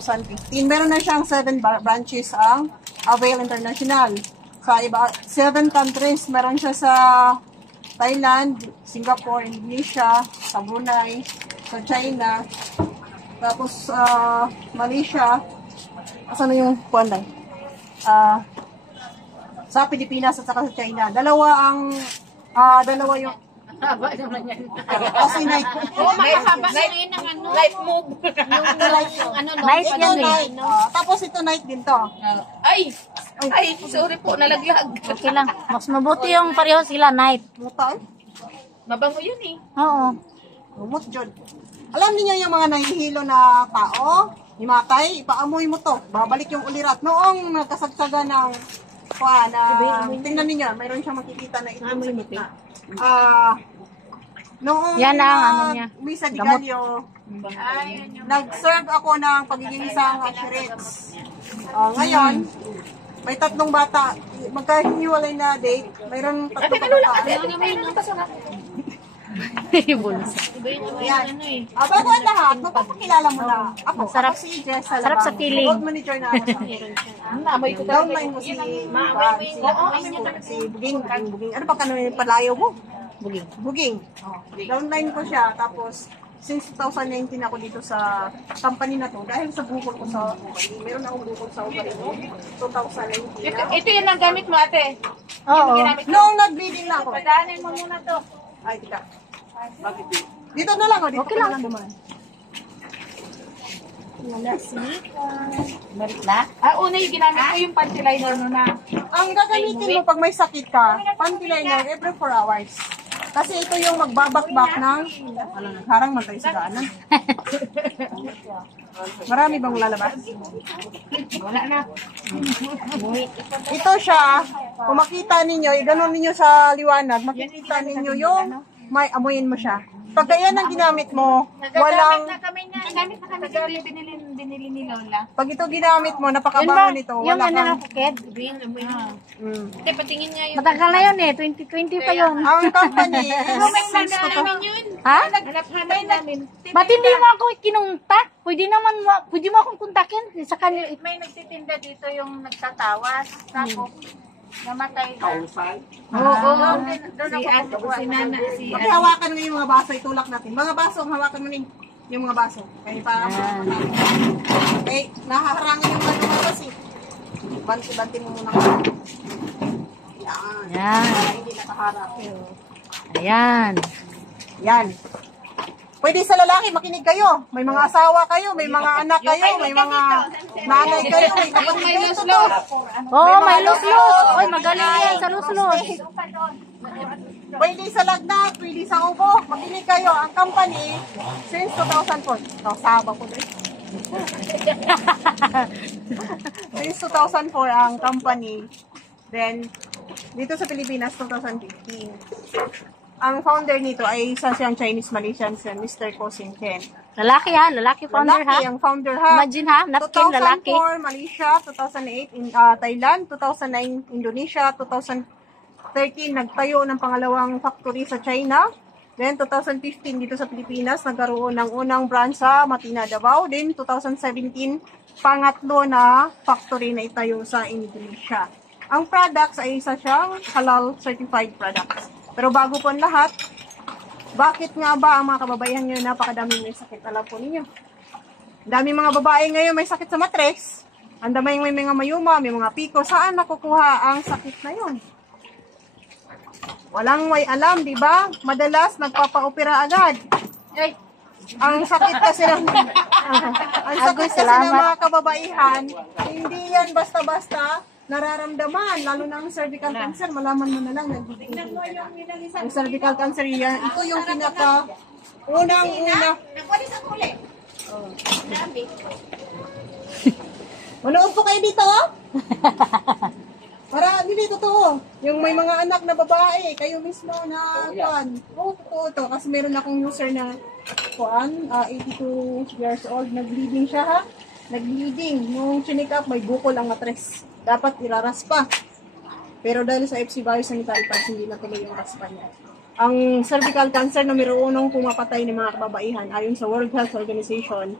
2015. Meron na siyang 7 branches ang Avail International. Sa iba, 7 countries. Meron siya sa Thailand, Singapore, Indonesia, sa Brunei, sa China, tapos Malaysia. Asan na yung puwan lang? Sa Pilipinas at saka sa China. Dalawa yung Haba naman yan. kasi night. Mahaba na yun ang ano. Light move. Yung ano, Night yan Night. Tapos ito night din to. Ay, sorry po, nalaglag. Okay lang. Mas mabuti yung pareho sila night. Mutal? Mabango yun eh. Oo. Lumot dyan. Alam niyo yung mga nahihilo na tao, himatay, ipaamoy mo to. Babalik yung ulirat. Noong nagkasagsaga ng tingnan niyo, mayroon siyang makikita na ito sa gitna. Noong Yan ang ano niya. Misa di Gallo, nag-serve ako ng pagiging isang assurance. Ngayon, may 3 bata. Magkahiwalay na date. Mayroon 3 bata. Bulsa. Yan. Bago ang lahat, magpapakilala mo na. Ako si Jess Salabang. Sarap sa feeling. Road manager na ako sa downline mo si Buging. Ano pa kanong palayo mo? Buging. Downline ko siya. Tapos, since 2019 ako dito sa company na to, dahil sa bukol ko sa Ubali. Meron akong bukol sa Ubali mo. 2019. Ito yan ang gamit mo, ate. Oo. Noong nag-bleeding na ako. Padaanin mo muna to. Ay, tika. Dito na lang, dito Okay na lang. lang naman. Balik na? Una yung ginamit ko yung panty liner mo na. Ang gagamitin mo pag may sakit ka, panty liner every 4 hours. Kasi ito yung magbabakbak ng harang matay sa daanan. Marami bang lalabas? Wala na. Ito siya, kung makita ninyo, iganon ninyo sa liwanag, makikita ninyo yung may amuyin mo siya. Pag yan ang ginamit mo, walang... Nagamit na kami dito yung binili ni Lola. Pag ito ginamit mo, napakabango nito, Yung wala ano kang... na kukid. Hindi, patingin nga yung... Matagal na yun eh. 2020 pa yun. Ang company Hanap is... namin yun. Ha? Hanap namin. Ba't hindi mo ako kinuntak? Pwede mo akong kontakin. Sa kanya. May nagtitinda dito yung nagtatawas. Tapos, namatay na. Oo. Doon ako kumukuha. Si Nana, si Hawakan mo yung mga baso, itulak natin. Mga baso, hawakan mo rin yung mga baso. Kaya para okay, nahaharangin yung mga lumabas eh. Banti-banti mo muna. Yan. Yan. Para hindi nakaharap. Ayan. Yan. Pwede sa lalaki, makinig kayo. May mga asawa kayo, may mga anak kayo, may mga nanay kayo, may kapatid kayo. Oo, may lus-lus. Oy, magaling yan sa lus-lus. Pwede sa lagnat, pwede sa ubo. Makinig kayo. Ang company, since 2004. Saba ko din. Since 2004 ang company. Then, dito sa Pilipinas, 2015. Ang founder nito ay isa siyang Chinese-Malaysian, si Mr. Ko Sing Ken. Lalaki ha? Lalaki founder ha? Lalaki ang founder ha. Imagine ha? Napkin lalaki. 2004 Malaysia, 2008 in Thailand, 2009 Indonesia, 2013 nagtayo ng pangalawang factory sa China. Then 2015 dito sa Pilipinas nagkaroon ng unang branch sa Matina, Davao. Then 2017 pangatlo na factory na itayo sa Indonesia. Ang products ay isa siyang halal certified products. Pero bago po ang lahat, bakit nga ba ang mga kababaihan nyo napakadaming may sakit? Alam po ninyo. Daming mga babae ngayon may sakit sa matres. Ang daming may mga mayuma, may mga piko. Saan nakukuha ang sakit na yun? Walang may alam, di ba? Madalas nagpapa-opera agad. Ay, Ang sakit kasi ng mga kababaihan, hindi yan basta-basta nararamdaman, lalo na ang cervical cancer, malaman mo na lang. Ang cervical cancer, yan, ito yung pinaka unang-una. nagwalis ako ulit. Dami. Manood po kayo dito, oh. Para, hindi totoo. Yung may mga anak na babae, kayo mismo na, totoo to. Kasi meron akong user na, 82 years old, nag-bleeding siya, ha? Nag-bleeding. Nung chinik up, may bukol ang matres. Dapat iraras pa. Pero dahil sa FC virus sanitary pads, hindi na tuloy yung raspa niya. Ang cervical cancer, numero 1 pumapatay ng mga kababaihan, ayon sa World Health Organization,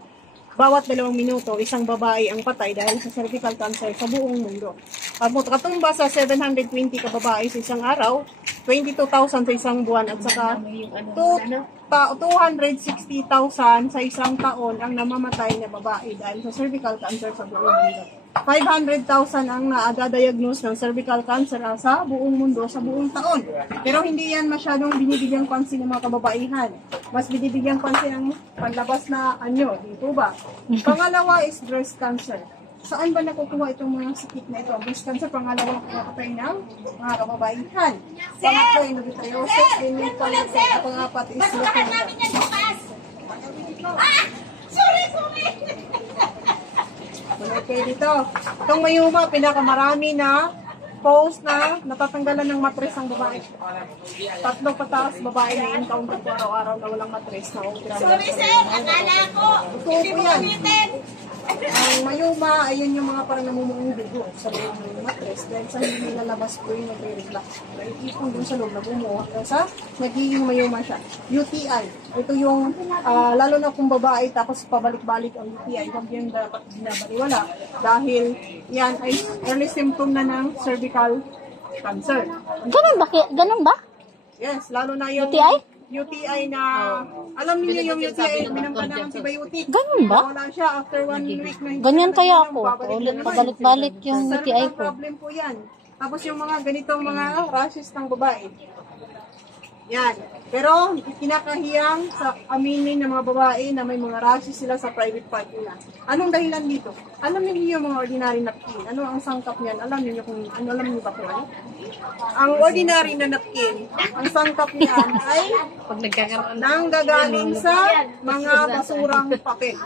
bawat 2 minuto, isang babae ang patay dahil sa cervical cancer sa buong mundo. Katumba sa 720 ka babae sa isang araw, 22,000 sa isang buwan, at saka 260,000 sa isang taon ang namamatay na babae dahil sa cervical cancer sa buong mundo. 500,000 ang naadadiagnose ng cervical cancer sa buong mundo sa buong taon. Pero hindi yan masyadong binibigyang pansin ng mga kababaihan. Mas binibigyang pansin ang panlabas na anyo, dito ba? Pangalawa is breast cancer. Saan ba nakukuha itong mga sakit na ito? Breast cancer, pangalawang kapatay ng mga kababaihan. Pangatlo, endometriosis, pangapat is leukemia. Okay, dito. Itong mayuma, pinakamarami na post na natatanggalan ng matres ang babae. 3 pataas babae na encounter ko araw-araw na walang matres na Sorry sir, akala ko. Hindi mo gamitin. Ang mayuma, ayun yung mga parang namumuong dugo sa loob ng matres dahil sa hindi lalabas po yung nag-relax. Ipon dun sa loob na bumuha hanggang sa nagiging mayuma siya. UTI. Ito yung, lalo na kung babae tapos pabalik-balik ang UTI, huwag yung dapat binabaliwala dahil yan ay early symptom na ng cervical cancer. Ganun ba? Yes, lalo na yung UTI na, alam niyo yung UTI, minampan ng antibiotic. Ganun ba? Wala siya after 1 week na hindi Ganyan siya kaya nag-inom, ako. babalik na naman. Pabalik-balik yung UTI Cervical ko. problem po yan. Tapos yung mga ganitong mga rashes ng babae. Yan. Pero kinakahiyang sa aminin ng mga babae na may mga rashes sila sa private part nila. Anong dahilan dito? Alam niyo yung mga ordinary napkin. Ano ang sangkap niyan? Alam niyo kung ano, alam niyo ba kung ano? Ang ordinary na napkin, ang sangkap niyan ay nanggagaling sa mga basurang papel.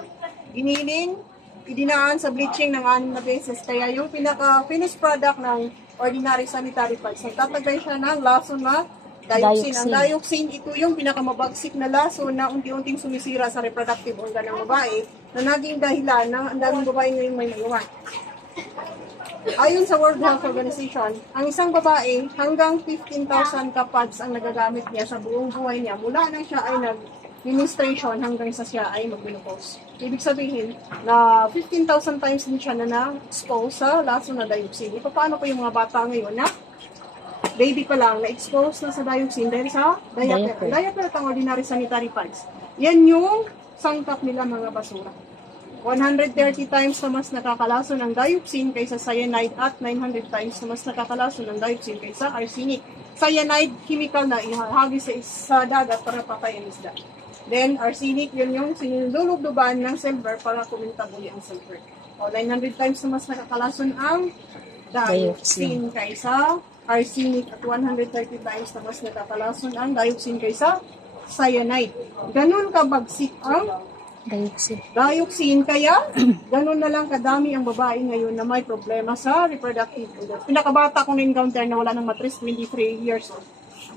Giniling, idinaan sa bleaching ng 6 na beses. Kaya yung pinaka-finished product ng ordinary sanitary pads, nagtatagay siya ng lason na dioxin. Ang dioxin, ito yung pinakamabagsik na lason na unti-unting sumisira sa reproductive organ ng babae na naging dahilan na ang daming babae ngayon may mayuman. Ayon sa World Health Organization, ang isang babae hanggang 15,000 ka pads ang nagagamit niya sa buong buhay niya mula nang siya ay nag-menstruation hanggang sa siya ay mag-menopause. Ibig sabihin na 15,000 times din siya na na-expose sa lason na dioxin. Paano po yung mga bata ngayon na baby pa lang na-expose na sa dioxin dahil sa diaper. Diaper at ang ordinary sanitary pads. Yan yung sangkap nila mga basura. 130 times na mas nakakalason ang dioxin kaysa cyanide at 900 times na mas nakakalason ang dioxin kaysa arsenic. Cyanide, chemical na ihahagi sa dagat para patay ang isda. Then, arsenic, yun yung sinulubluban ng silver para kumintabuli ang silver. O, 900 times na mas nakakalason ang dioxin kaysa arsenic at 130 times na mas nakakalason ang dioxin kaysa cyanide. Ganun kabagsik ang dioxin, kaya ganun na lang kadami ang babae ngayon na may problema sa reproductive organ. Pinakabata kong na-encounter na wala ng matris, 23 years old.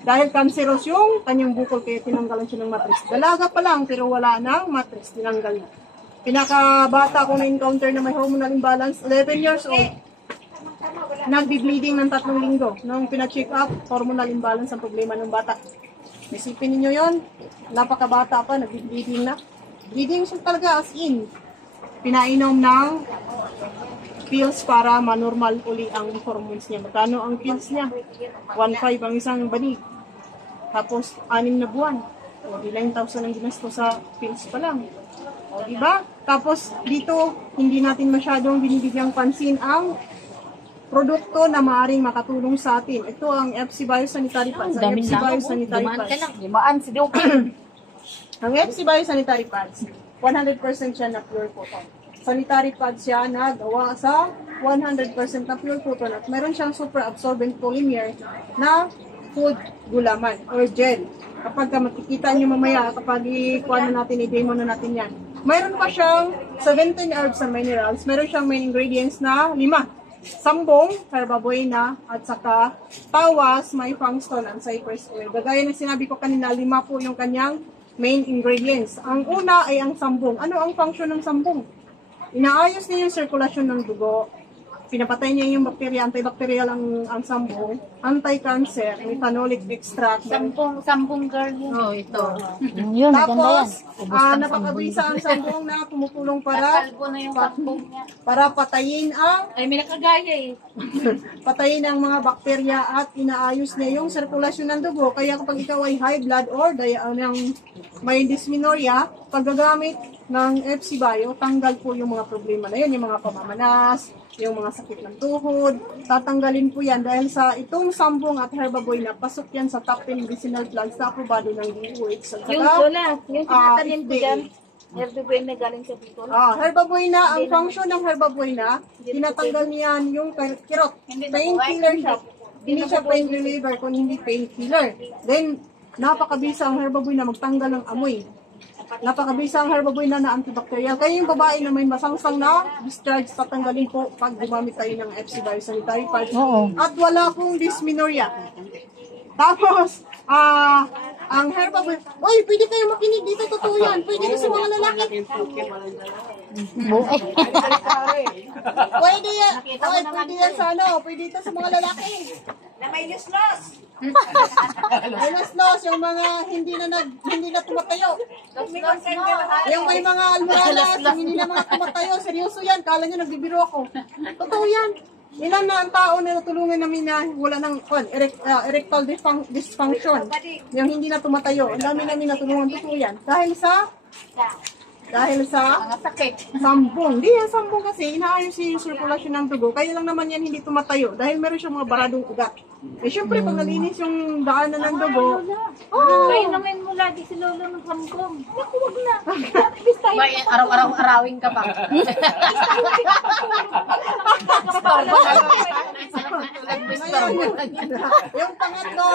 Dahil cancerous yung kanyang bukol kaya tinanggalan siya ng matris. Dalaga pa lang pero wala ng matris, tinanggal na. Pinakabata kong na-encounter na may hormonal imbalance, 11 years old. Nagbi-bleeding ng 3 linggo. Nung pina-check up, hormonal imbalance ang problema ng bata. Isipin ninyo yon, napakabata pa, nagbi-bleeding na. Bleeding siya talaga as in. Pinainom ng pills para manormal uli ang hormones niya. Magkano ang pills niya? 1.5 ang isang banig. Tapos 6 na buwan. O, 9,000 ang ginasto sa pills pa lang. O, diba? Tapos dito, hindi natin masyadong binibigyang pansin ang produkto na maaaring makatulong sa atin. Ito ang FC Biosanitary Pads. Ang FC Biosanitary Pads. Ang FC Biosanitary Pads, 100% siya na pure cotton. Sanitary pads siya na gawa sa 100% na pure cotton at meron siyang super absorbent polymer na food gulaman or gel. Kapag makikita nyo mamaya, kapag i-kuha na natin, i-demo na natin yan. Mayroon pa siyang 17 herbs and minerals. Meron siyang main ingredients na 5. Sambong, carbabuena, at saka tawas, may fungstol, and cypress oil. Gagaya na sinabi ko kanina, 5 po yung kanyang main ingredients. Ang una ay ang sambong. Ano ang function ng sambong? Inaayos niya yung sirkulasyon ng dugo. pinapatay niya yung bakterya, antibacterial ang sambong, anti-cancer, methanolic extract. Sampung girl yun. Oh, ito. Yun, maganda yan. Tapos, napakabisa ang sambong na tumutulong Kalbo na yung sampung niya. para patayin Ay, may nakagaya eh. patayin ang mga bakterya at inaayos niya yung sirkulasyon ng dugo. Kaya kapag ikaw ay high blood or may dysmenorrhea, paggagamit ng FC Bio, tanggal po yung mga problema na yun, yung mga pamamanas, yung mga sakit ng tuhod, tatanggalin po yan dahil sa itong sambong at herbaboy na pasok yan sa top 10 medicinal plants na aprobado ng DOH. Yung wala, yung tinatanim ko FDA. dyan. Everywhere na galing sa Bicol. Herbaboy na, ang function ng herbaboy na, tinatanggal niyan yung kirot. Painkiller siya. Hindi siya pain reliever, kung hindi painkiller. Then, napakabisa ang herbaboy na magtanggal ng amoy. Napakabisa ang herbaboy na antibacterial. Kaya yung babae na may masangsang na discharge, tatanggalin po pag gumamit tayo ng FC Bio sanitary pads. At wala pong dysmenorrhea. Tapos, ang herbaboy, oy, pwede kayo makinig dito, totoo yan. Pwede na sa mga lalaki. Pwede yan. Oy, pwede yan sa ano, pwede ito sa mga lalaki. Na may loss. Los, yung mga hindi na tumatayo. Yung may mga almoralas, yung hindi na mga tumatayo, seryoso yan. Kala nyo nagbibiro ako. Totoo yan. Ilan na ang tao na natulungan namin na wala ng erectile dysfunction. Yung hindi na tumatayo. Ang dami namin natulungan. Totoo yan. Dahil sa Sakit. sambong. Hindi yan sambong kasi inaayos yung sirkulasyon ng dugo. Kaya lang naman yan hindi tumatayo. Dahil meron siyang mga baradong ugat. Eh syempre pag nalinis yung daanan ng dugo, Kayo naman mo lagi si Lolo ng sampung. Naku, wag na. May araw-araw arawin ka pa. yung pangatlo,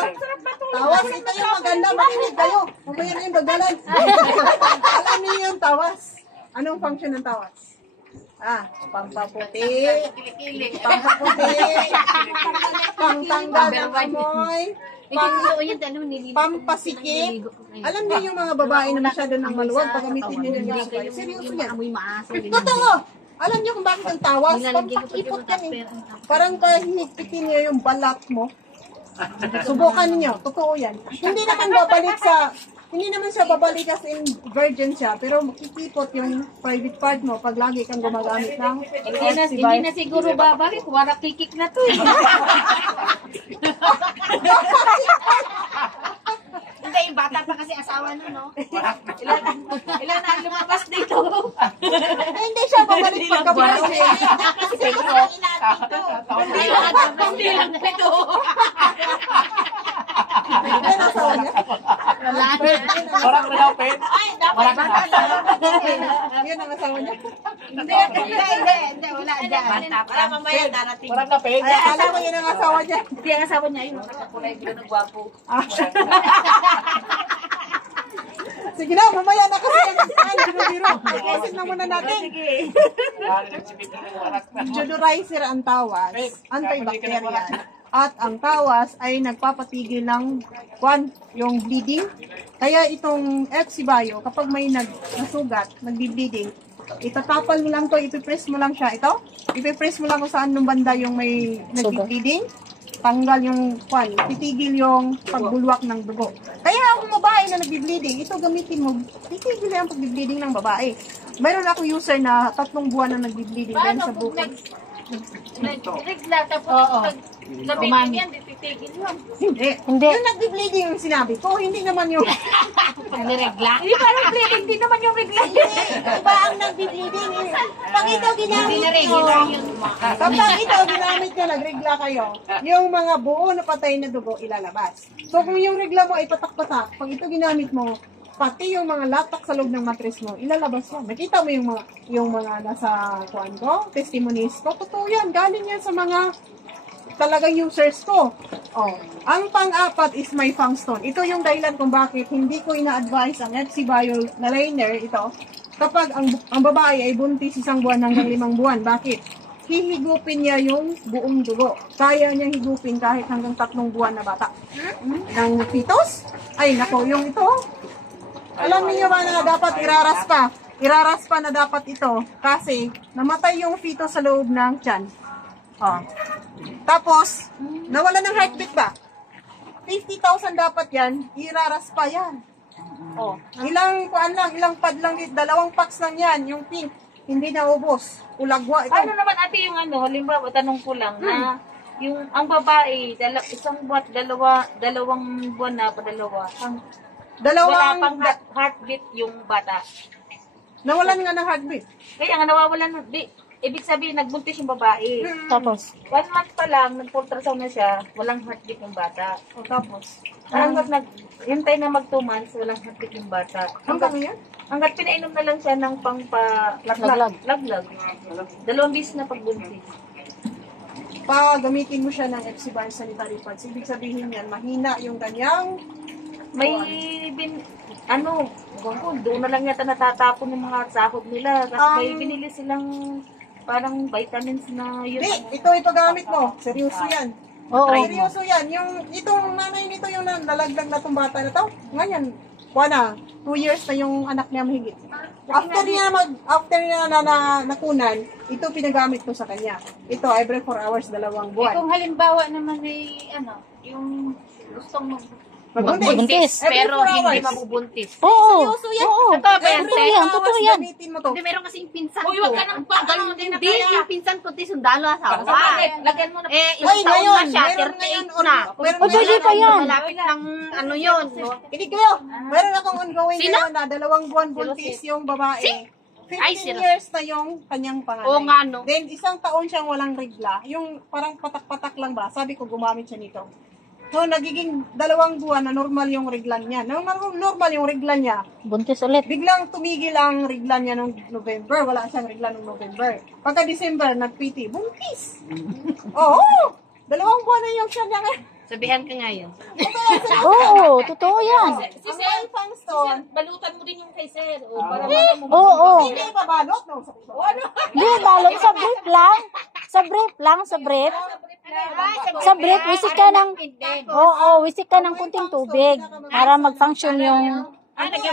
tawas. Ito yung maganda, makinig kayo. Mamaya na yung dagalan. Alam niyo yung tawas. Anong function ng tawas? Pampaputi. Pampaputi. Pangtanggal ng amoy. Pampasikip. Alam niyo yung mga babae na masyado ng maluwag, pagamitin niyo yung FC Bio. Seryoso yan. Totoo. Alam niyo kung bakit ang tawas? Pampakipot yan eh. Parang hihigpitin niyo yung balat mo. Subukan niyo. Totoo yan. Hindi naman siya babalik as in virgin siya, pero makikipot yung private part mo pag lagi kang gumagamit ng FC Bio. Hindi na siguro babalik. Warak kikik na to eh. Hindi, yung bata pa kasi asawa nun, no? Ilan na lumabas dito? Hindi siya babalik pagkabalik eh. Hindi lang pito. Yan ang asawa niya. Orang na daw, Pet. Ay, dapat Yan ang asawa niya. Hindi, wala dyan. Para mamaya darating. Orang na, Pet. Ay, akala ko yun ang asawa niya. Hindi ang asawa niya yun. Kulay blue na gwapo. Sige na, mamaya na kasi ang biro-biro. Isin na muna natin. Jodorizer ang tawas, antibacterial. At ang tawas ay nagpapatigil ng yung bleeding. Kaya itong FC Bio, kapag may nasugat, nagbi-bleeding, itatapal mo lang to, ipipress mo lang siya. Ito, ipipress mo lang kung saan nung banda yung may nagbi-bleeding. Tanggal yung titigil yung pagbulwak ng dugo. Kaya kung babae na nagbi-bleeding, ito gamitin mo, titigil yung pagbi-bleeding ng babae. Mayroon ako user na 3 buwan na nagbi-bleeding dahil sa buko. Nag-regla, tapos gamitin yan, titigil yun. Hindi. Yung nagbi-bleeding yung sinabi ko, hindi naman yung... Niregla? Hindi parang bleeding, hindi naman yung regla. Iba ang nagbi-bleeding. Pag ito ginamit nyo, kapag ito ginamit nyo, nagregla kayo, yung mga buo na patay na dugo, ilalabas. So kung yung regla mo ay patak-patak, pag ito ginamit mo, pati yung mga latak sa loob ng mattress mo, ilalabas mo. Nakita mo yung mga nasa kuan ko, testimonies ko, totoo yan, galing yan sa mga talagang users ko. Ang pang-apat is my Fangstone. Ito yung dahilan kung bakit hindi ko ina-advise ang FC Bio na liner ito kapag ang babae ay buntis 1 buwan hanggang 5 buwan. Bakit? Hihigupin niya yung buong dugo. Kaya niyang higupin kahit hanggang 3 buwan na bata. Ng fetus? Ay, nako, yung ito. Alam niyo ba na dapat iraraspa? Iraraspa na dapat ito kasi namatay yung fetus sa loob ng tiyan. Oh. Tapos, nawala ng heartbeat ba? 50,000 dapat yan, iraras pa yan. Oh, ilang pad lang, 2 packs lang yan, yung pink, hindi na ubos. Ulagwa ito. Ano naman ate yung halimbawa, tanong ko lang na, yung ang babae, isang buwan, dalawang buwan na padalawa. Wala pang heartbeat yung bata. Nawalan nga ng heartbeat. Kaya nga nawawalan, ibig sabihin nagbuntis yung babae. Tapos, 1 month pa lang, nag-ultrasound na siya, walang heartbeat yung bata. O tapos, Hanggang hintay na mag 2 months, walang heartbeat yung bata. hanggang ngayon? Hanggat pinainom na lang siya ng laglag. laglag. 2 beses na pagbuntis. Gamitin mo siya ng FC Bar sanitary pads. Ibig sabihin yan, mahina yung kanyang May doon na lang yata natatapon yung mga sahod nila. Kasi may binili silang parang vitamins na yun. Hindi, ito ipagamit mo. Seryoso yan. oo. Seryoso yan. Itong nanay nito yung nalagdag na itong bata na to. Ngayon, 2 years na yung anak niya mahigit. After niya nakunan, ito pinagamit ko sa kanya. Ito, every 4 hours, 2 buwan. Kung halimbawa naman may yung gustong Magbuntis. pero 4 hindi hours. mabubuntis. Oo. Seryoso yan. Oo. Totoo ba yan, Every te? 4 hours, Totoo yan. gamitin mo to. Hindi, meron kasing pinsan Uy, wag ka nang pagano din na Hindi, kaya. yung pinsan ko, sundalo asawa. Bakit? Lagyan mo na. Ilang taon na siya, 38 na. Meron O, pwede pa yan. Malapit ng yun. No? Kinig kayo. Meron akong ongoing Sino? ngayon na 2 buwan buntis yung babae. 15 years na yung kanyang panganay. Oo nga, no. Then, 1 taon siyang walang regla. Yung parang patak-patak lang ba? Sabi ko, gumamit siya nito. So, nagiging 2 buwan na normal yung regla niya. Normal yung regla niya. Buntis ulit. Biglang tumigil ang regla niya noong November. Wala siyang regla noong November. Pagka December, nag-PT. Buntis! Oo! 2 buwan na yung siya niya ngayon. Sabihan ka nga yun. Oo, totoo yan. Si Ang Sir, may function, balutan mo din yung kay Sir. O, para mo. Oo. hindi ibabalot. No? Hindi, balot sa brief lang. Sa brief. Sa brief, wisik ka ng, wisik ka ng kunting tubig para mag-function yung,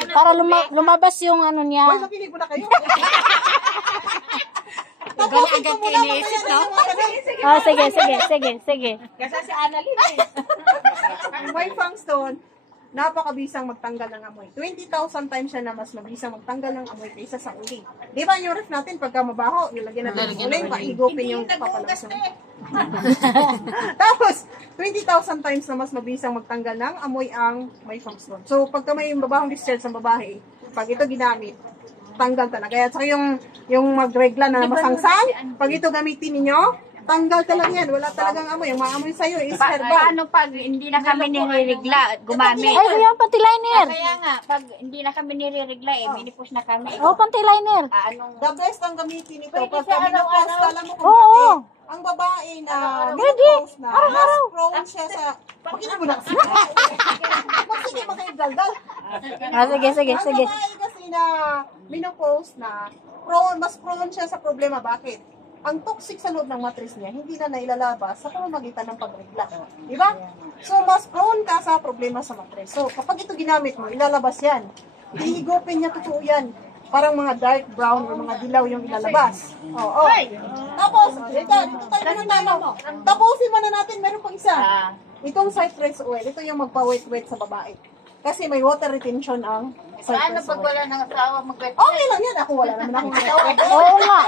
para lumabas yung ano Hoy, niya. makinig mo na kayo. Tapusin ko muna. Sige. Kasi si Annalyn May function, napakabisang magtanggal ng amoy. 20,000 times siya na mas mabisang magtanggal ng amoy kaysa sa uling. Di ba yung ref natin, pagka mabaho, nilagyan natin ng uling, paigupin yung papalabas ng Tapos, 20,000 times na mas mabisang magtanggal ng amoy ang may function. So, pagka may babahong discharge sa babae, pag ito ginamit, tanggal talaga. At saka yung magregla na masangsang, pag ito gamitin ninyo, tanggal talaga yan. Wala talagang amoy. Yung maamoy sa'yo is herbal. Paano pag hindi na kami niriregla, gumamit? Ay, kaya panty liner. Kaya nga, pag hindi na kami niriregla, minipus na kami. Oo, panty liner. Anong The best ang gamitin nito. Pwede Pag siya minopause, araw-araw. alam mo kung Oo. bakit. Ang babae na minopause na, mas prone siya sa... Pakinig mo na kasi. Magsige mo kayo daldal. Sige. Ang babae kasi na minopause na, mas prone siya sa problema. Bakit? Ang toxic sa loob ng matris niya, hindi na nailalabas sa pamamagitan ng pagregla. Di ba? So, mas prone ka sa problema sa matris. So, kapag ito ginamit mo, ilalabas yan. Hihigupin niya, totoo yan. Parang mga dark brown o mga dilaw yung ilalabas. Oo. Tapos, dito tayo ng tama. Tapusin mo na natin, meron pang isa. Itong citrus oil, ito yung magpa-wet-wet sa babae. Kasi may water retention ang citrus oil. wala ng asawa mag-wet? Okay lang yan. Ako wala naman akong asawa. Oo nga.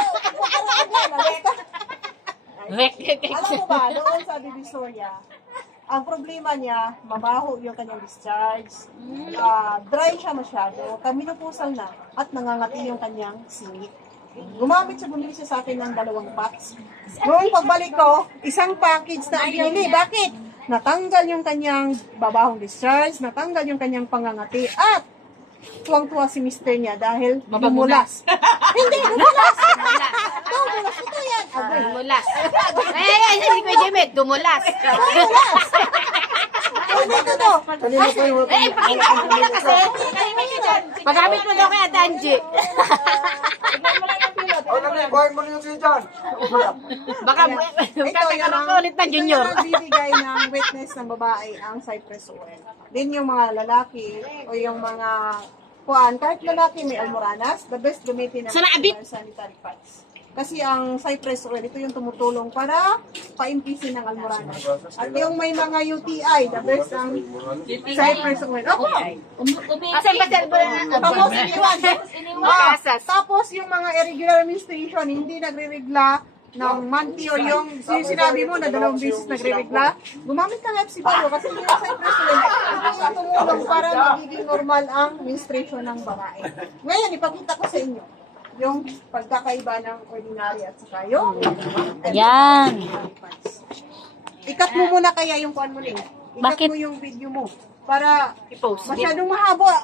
Alam mo ba, noon sa Divisoria, ang problema niya, mabaho yung kanyang discharge, dry siya masyado, kaminupusal na, at nangangati yung kanyang singit. Bumili siya sa akin ng 2 packs. Noong pagbalik ko, 1 package na ang binili. Bakit? Natanggal yung kanyang babahong discharge, natanggal yung kanyang pangangati, at tuwang-tuwa si mister niya dahil dumulas. Hindi, dumulas! Dumulas, ito yan. Agoy. Dumulas. Ay, si Kuya Jimmy, dumulas. Dumulas! Ano ito? Eh, pakita mo na kasi. Pagamit mo daw kaya, Danji. Baka kakaroon ka ulit ng junior. Ito yung bibigay ng witness ng babae ang cypress oil. Then yung mga lalaki o yung mga kahit lalaki may almoranas, the best gamitin ng Sana abit. sanitary pads. Kasi ang cypress oil, ito yung tumutulong para paimpisin ng almorana. At yung may mga UTI, the best ang cypress oil. Opo. Asan ba sir? Tapos iniwan. Tapos yung mga irregular menstruation, hindi nagre-regla ng monthly or yung sinabi mo na 2 beses nagre-regla, gumamit ka ng Epsibalo kasi yung cypress oil, ito yung tumulong para magiging normal ang menstruation ng babae. Ngayon, ipakita ko sa inyo yung pagkakaiba ng ordinary at saka yung Yan. ikat mo muna kaya yung kuan mo na. Ikat Bakit? mo yung video mo para I-post. masyadong mahaba